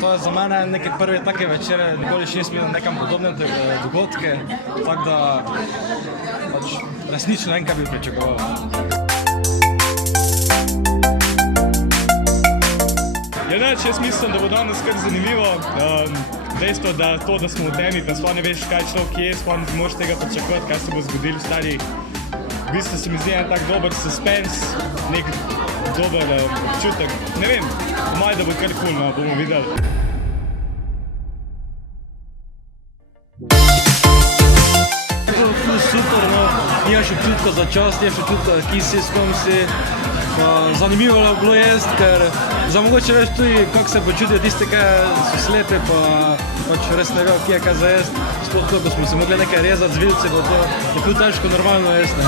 to je za mene neke prve take večere, nikoli še nisem bil na nekem podobnem dogodke, tako da pač resnično ne vem, kaj bi pričakoval. Jaz mislim, da bo danes kar zanimivo. Dejstvo, da smo v temi, pa sploh ne veš, kaj človek je, sploh ne moreš tega pričakovati, kaj se bo zgodilo, stari. V bistvu se mi zdi en tak dober suspens, nek dober občutek. Ne vem, po mojem, da bo kar kul, no, bomo videli. Super, no, nimaš občutka za čas, nimaš občutka, kje si, s kom si. Zanimivo je bilo jesti, ker za mogoče veš tudi, kako se počutijo tiste, ki so slepe, pa pač res ne vejo, kje je kaj za jesti. Sploh to, ko smo se mogli nekaj rezati z vilce, pa to je bilo težko normalno jesti.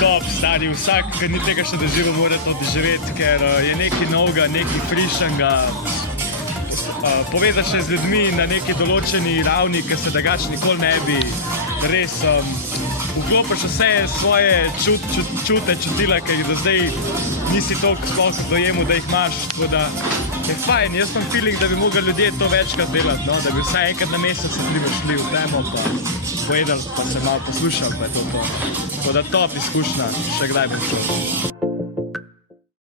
Top, stari, vsak, ki ni tega še doživel, mora to doživeti, ker je nekaj novega, nekaj frišnega. Povezati se z ljudmi na neki določeni ravni, ki se drugače nikoli ne bi res vklopiš vse svoje čutila, ki jih do zdaj nisi toliko sploh dojemal, da jih imaš. Tako da je fajn, jaz imam feeling, da bi mogli ljudje to večkrat delati, no? Da bi vsaj enkrat na mesec šli v temo, pa pojedali, pa se malo poslušali, pa je to. Tako da top izkušnja, še kdaj bom šel.